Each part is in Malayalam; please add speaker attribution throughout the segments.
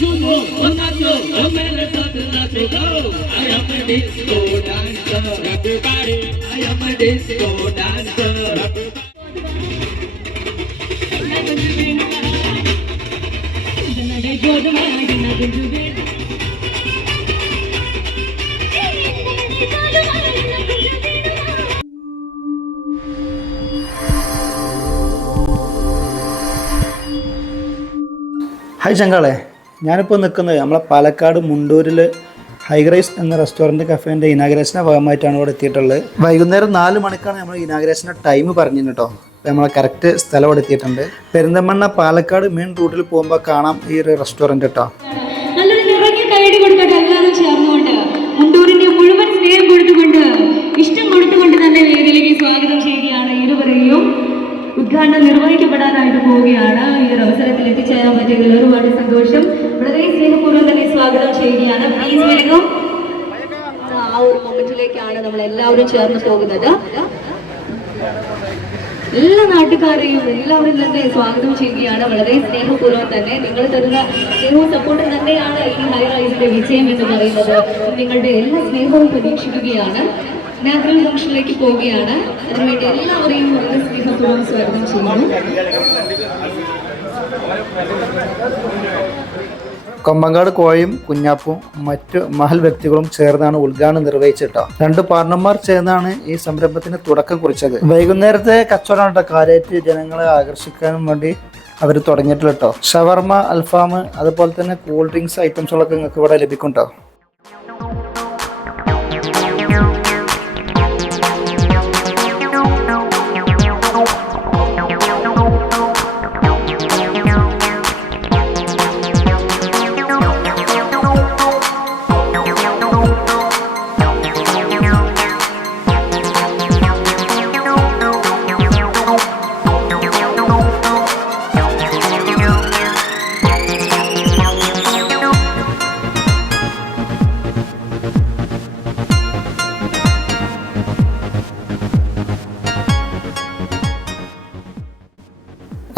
Speaker 1: झूमो ओ नाचो ओ मेरे साथ नाचो गाओ I am a disco dancer everybody I am a disco dancer
Speaker 2: hi ചങ്കാളെ ഞാനിപ്പോൾ നിൽക്കുന്നത് നമ്മളെ പാലക്കാട് മുണ്ടൂരിൽ ഹൈഗ്രൈസ് എന്ന റെസ്റ്റോറന്റ് കഫേന്റെ ഇനാഗ്രേഷന്റെ ഭാഗമായിട്ടാണ് ഇവിടെ എത്തിയിട്ടുള്ളത്. വൈകുന്നേരം നാല് മണിക്കാണ് നമ്മൾ ഇനാഗ്രേഷന്റെ ടൈം പറഞ്ഞു കേട്ടോ നമ്മളെ കറക്റ്റ് സ്ഥലം ഇവിടെ എത്തിയിട്ടുണ്ട്. പെരിന്തമണ്ണ പാലക്കാട് മെയിൻ റൂട്ടിൽ പോകുമ്പോൾ കാണാം ഈ ഒരു റെസ്റ്റോറന്റ് കേട്ടോ
Speaker 3: മുണ്ടൂരിന്റെ മുഴുവൻ സ്നേഹം കൊടുത്തുകൊണ്ട് ഇഷ്ടം തന്നെ സ്വാഗതം ചെയ്യുകയാണ് ഉദ്ഘാടനം നിർവഹിക്കപ്പെടാനായിട്ട് പോവുകയാണ്. ഈ ഒരു അവസരത്തിൽ എത്തിച്ചേരാൻ പറ്റിയതിൽ ഒരുപാട് സന്തോഷം. സ്നേഹപൂർവം തന്നെ സ്വാഗതം ചെയ്യുകയാണ്. പ്ലീസ് വേഗം ആ ഒരു മൊമെന്റിലേക്കാണ് നമ്മൾ എല്ലാവരും ചേർന്ന് പോകുന്നത്. എല്ലാ നാട്ടുകാരെയും എല്ലാവരും തന്നെ സ്വാഗതം ചെയ്യുകയാണ്. വളരെ സ്നേഹപൂർവം തന്നെ. നിങ്ങൾ തരുന്ന സ്നേഹവും സപ്പോർട്ടും തന്നെയാണ് ഈ ഹൈ റൈസിന്റെ വിജയം എന്ന് പറയുന്നത്. നിങ്ങളുടെ എല്ലാ സ്നേഹവും പ്രതീക്ഷിക്കുകയാണ്. നാഗരൽ ഫംഗ്ഷനിലേക്ക് പോവുകയാണ്. അതിനുവേണ്ടി എല്ലാവരെയും വളരെ സ്നേഹപൂർവം സ്വാഗതം ചെയ്യുന്നു.
Speaker 2: കൊമ്പങ്കാട് കോഴയും കുഞ്ഞാപ്പും മറ്റു മഹൽ വ്യക്തികളും ചേർന്നാണ് ഉദ്ഘാടനം നിർവഹിച്ചിട്ടോ രണ്ട് പാർട്ണർമാർ ചേർന്നാണ് ഈ സംരംഭത്തിന് തുടക്കം കുറിച്ചത്. വൈകുന്നേരത്തെ കച്ചവടമാണ് കേട്ടോ കാര്യമായിട്ട് ജനങ്ങളെ ആകർഷിക്കാനും വേണ്ടി അവർ തുടങ്ങിയിട്ടില്ല കേട്ടോ ഷവർമ അൽഫാം അതുപോലെ തന്നെ കൂൾ ഡ്രിങ്ക്സ് ഐറ്റംസുകളൊക്കെ നിങ്ങൾക്ക് ഇവിടെ ലഭിക്കും കേട്ടോ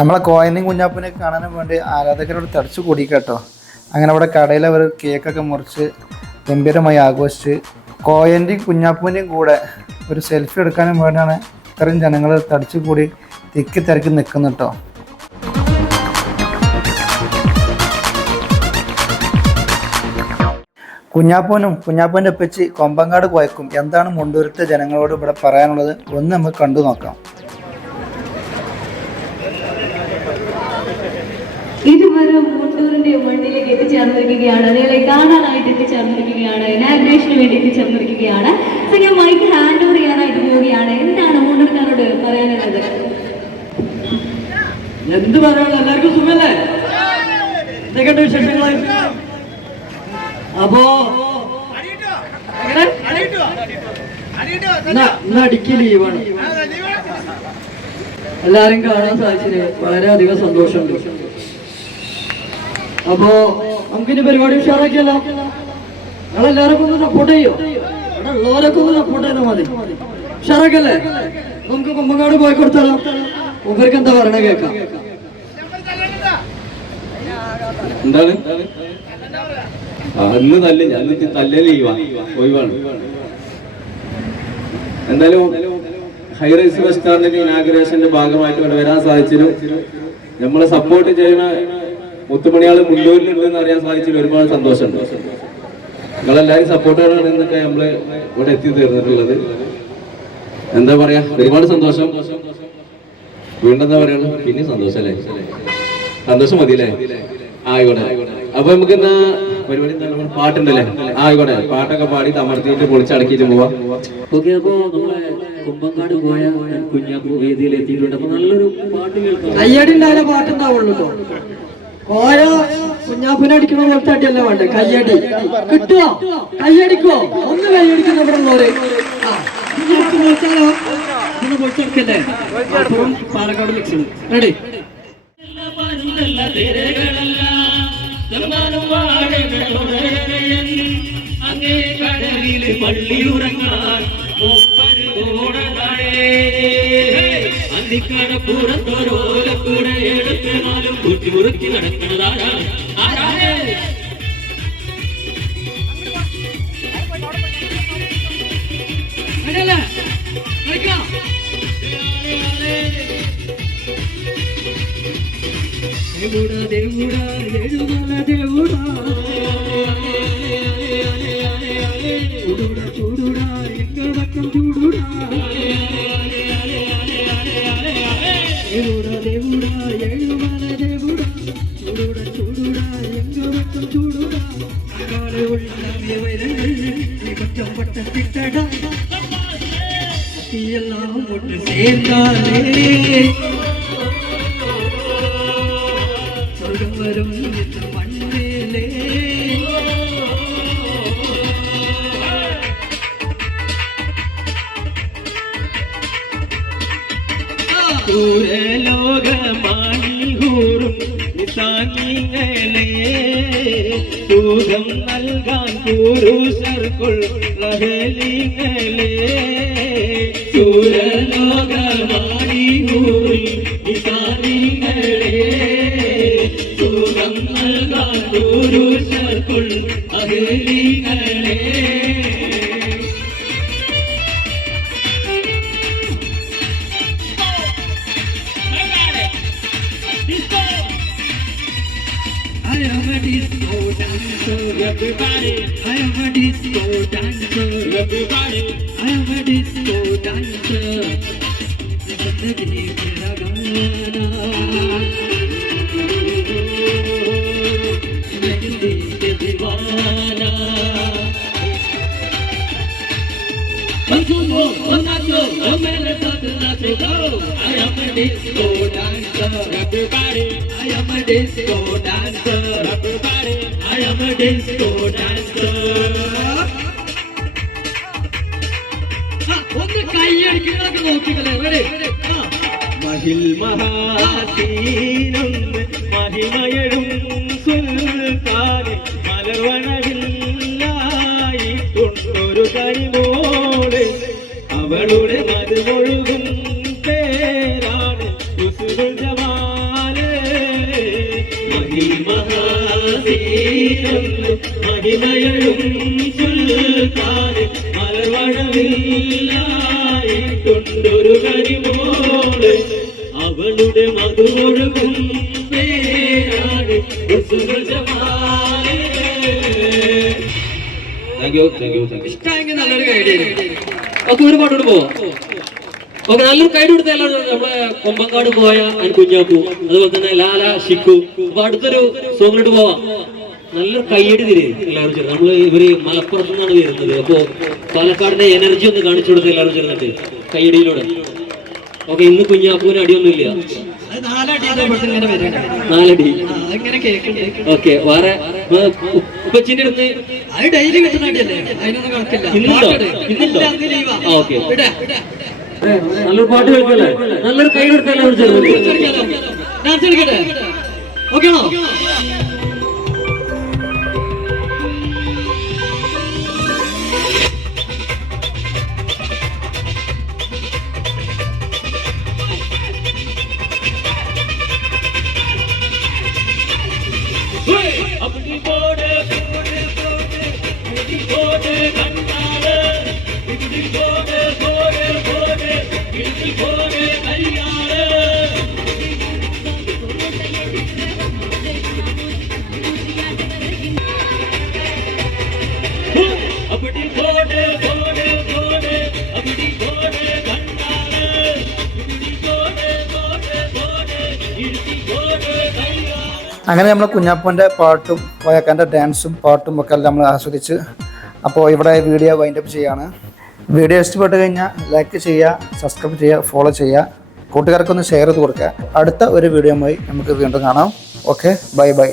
Speaker 2: നമ്മളെ കോയനെയും കുഞ്ഞാപ്പനെ കാണാനും വേണ്ടി ആരാധകരോട് തടിച്ചു കൂടി കേട്ടോ. അങ്ങനെ അവിടെ കടയിൽ അവർ കേക്കൊക്കെ മുറിച്ച് ഗംഭീരമായി ആഘോഷിച്ച് കോയന്റെയും കുഞ്ഞാപ്പൂന്റെയും കൂടെ ഒരു സെൽഫി എടുക്കാനും വേണ്ടിയാണ് ഇത്രയും ജനങ്ങൾ തടിച്ചു കൂടി തിക്കി തിരക്കി നിൽക്കുന്നു കേട്ടോ. കുഞ്ഞാപ്പൂനും കുഞ്ഞാപ്പൂന്റെ ഒപ്പിച്ച് കൊമ്പങ്കാട് കോയക്കും എന്താണ് മുണ്ടൂരത്തെ ജനങ്ങളോട് ഇവിടെ പറയാനുള്ളത് ഒന്ന് നമുക്ക് കണ്ടു നോക്കാം.
Speaker 3: ഇതുവരെ മുട്ടൂരിന്റെ മണ്ണിലേക്ക് എത്തിച്ചേർന്നിരിക്കുകയാണ്. നിങ്ങളെ കാണാനായിട്ട് എത്തിച്ചേർന്നിരിക്കുകയാണ്. ഇനാഗ്രേഷന് വേണ്ടി എത്തിച്ചേർന്നിരിക്കുകയാണ്. സോ ഞാൻ മൈക്ക് ഹാൻഡ് ഓവർ ചെയ്യാനായിട്ട് പോവുകയാണ്. എന്താണ് മുണ്ടൂർക്കാരോട് പറയാനുള്ളത്?
Speaker 1: എന്ത് പറയാനുള്ള എല്ലാവർക്കും എന്തൊക്കെയുണ്ട് വിശേഷങ്ങൾ അപ്പോ അടിക്ക് ലീവാണ് എല്ലാരും കാണാൻ സാധിച്ചത് വളരെയധികം സന്തോഷമുണ്ട്. അപ്പോ നമുക്കിനി പരിപാടി ഉഷാറാക്കിയല്ലോ നിങ്ങളെല്ലാവർക്കും ഒന്ന് സപ്പോർട്ട് ചെയ്യോ. ഉള്ളവരൊക്കെ ഒന്ന് സപ്പോർട്ട് ചെയ്താൽ മതി. ഉഷാറാക്കല്ലേ? നമുക്ക് കുമ്പങ്ങാട് പോയി കൊടുത്താലോ? മൂപ്പർക്ക് എന്താ പറയണ കേൾക്കാം
Speaker 4: എന്താണ്? അന്ന് തല്ല ഞാൻ തല്ലേ ലീവാ ഒഴിവാണ്. എന്തായാലും ഹൈറൈസ് റെസ്റ്റോറന്റിന്റെ ഇനാഗ്രേഷന്റെ ഭാഗമായിട്ട് ഇവിടെ വരാൻ സാധിച്ചിരുന്നു. നമ്മളെ സപ്പോർട്ട് ചെയ്യുന്ന മുത്തുമണിയാൾ മുന്നൂരിലുണ്ട് എന്ന് അറിയാൻ സാധിച്ചതിൽ ഒരുപാട് സന്തോഷമുണ്ട്. നിങ്ങളെല്ലാവരും സപ്പോർട്ടുകളാണ് എന്നൊക്കെ നമ്മൾ ഇവിടെ എത്തി തീർന്നിട്ടുള്ളത്. എന്താ പറയാ ഒരുപാട് സന്തോഷം. വീണ്ടും എന്താ പറയുള്ളൂ പിന്നെ സന്തോഷം അല്ലേ സന്തോഷം മതി അല്ലേ ആയിക്കോട്ടെ. അപ്പൊ നമുക്ക് എന്നാ പരിപാടി പാട്ടുണ്ടല്ലേ? ആയിക്കോട്ടെ. പാട്ടൊക്കെ പാടി തമർത്തിയിട്ട് പൊളിച്ചടക്കിയിട്ട് പോവാ.
Speaker 1: ഓക്കെ അപ്പോ നമ്മളെ കുമ്പങ്ങാട് പോയ കുഞ്ഞാപ്പൂ വേദിയിൽ എത്തിയിട്ടുണ്ട്. അപ്പൊ നല്ലൊരു പാട്ട് കേൾക്കാം. പാട്ടുണ്ടാവുള്ളൂ ഓയ കുഞ്ഞാപ്പിനെ അടിക്കണ പോലത്തെ അടിയല്ല വേണ്ട? കയ്യടി. കിട്ടുവോ? കയ്യടിക്കോ ഒന്ന് കയ്യടിക്കുന്ന ഇവിടെ ഉള്ളവര് പാലക്കാട് ലക്ഷ്യം റെഡി. പള്ളിയുറങ്ങാൻ മുപ്പത് ഓടനാടേ നദിക്കടപ്പുറത്തോരോലക്കൂടെ ഏഴത്തെ നാലും കുറ്റിമുറുക്കി കളിക്കേ ദേവൂടാ ദേവൂടാ దేవుడా ദേവൂടാ. దేవుడా చూడుడా చూడుడా ఎంగ పక్కం చూడు കേട്ടാലേ തുടരും മണ്ണിലേ.
Speaker 4: ലോകമാണിഹൂറും നിസാനിങ്ങളെ സുഖം നൽകാൻ പുരുഷർക്കുൾ ലഹലിങ്ങളെ സൂര്യലോക പുരുഷർക്കുൾ അഹലിങ്ങളെ
Speaker 1: I am a disco dancer, everybody. I am a disco dancer, everybody. I am a disco dancer. जिंदगी मेरा गाना
Speaker 4: Ujumo, Unato, Umele Satanato, go! I am a disco dancer, everybody.
Speaker 1: I am a disco dancer,
Speaker 4: everybody. I am a disco dancer.
Speaker 1: ഒന്ന് കൈയടിക്കുന്നതൊക്കെ നോക്കിക്കളെ റെഡി
Speaker 4: മഹിൽ മഹാസീനം മഹിമയഴും മഹാസീനൊന്ന് മഹിമയഴും സുൽത്താന് മലർവണവില്ലായിട്ടൊരു കരിമോൾ അവളുടെ മധുവൊഴുകും പേരാണ്
Speaker 1: ഇഷ്ടമെങ്കിൽ നല്ലൊരു ഐഡിയ
Speaker 5: ഒക്കെ ഒരു പാട്ടോട് പോവാം. ഓക്കെ നല്ലൊരു കൈ കൊടുത്ത എല്ലാവരും നമ്മളെ കൊമ്പങ്കാട് പോയ അൻ കുഞ്ഞാപ്പു അതുപോലെ തന്നെ ലാല ഷിക്കു അപ്പൊ അടുത്തൊരു സോങ്ങിലോട്ട് പോവാം. നല്ലൊരു കയ്യടി തരും എല്ലാവരും ചേർന്ന്. നമ്മൾ ഇവർ മലപ്പുറത്ത് നിന്നാണ് വരുന്നത്. അപ്പോ പാലക്കാടിന്റെ എനർജി ഒന്ന് കാണിച്ചു കൊടുക്കുക എല്ലാവരും ചേർന്നിട്ട് കയ്യടിയിലൂടെ. ഓക്കെ ഇന്ന് കുഞ്ഞാപ്പൂന് അടിയൊന്നും
Speaker 1: ഇല്ല നാലടി.
Speaker 5: ഓക്കെ വേറെ ഉപ്പച്ചിന്റെ അടുത്ത് ഓക്കെ. നല്ലൊരു പാട്ട് കേൾക്കല്ലേ? നല്ലൊരു കൈ കൊടുത്തല്ലേ
Speaker 1: ഡാൻസ് കളിക്കട്ടെ
Speaker 4: ഓക്കെ ആണോ
Speaker 2: അങ്ങനെ നമ്മൾ കുഞ്ഞാപ്പന്റെ പാട്ടും കോയക്കാന്റെ ഡാൻസും പാട്ടും ഒക്കെ നമ്മൾ ആസ്വദിച്ച് അപ്പോൾ ഇവിടെ വീഡിയോ വൈൻഡപ്പ് ചെയ്യാണ്. വീഡിയോ ഇഷ്ടപ്പെട്ട് കഴിഞ്ഞാൽ ലൈക്ക് ചെയ്യുക സബ്സ്ക്രൈബ് ചെയ്യുക ഫോളോ ചെയ്യുക. കൂട്ടുകാർക്കൊന്ന് ഷെയർ ചെയ്ത് കൊടുക്കുക. അടുത്ത ഒരു വീഡിയോയുമായി നമുക്ക് വീണ്ടും കാണാം. Okay bye bye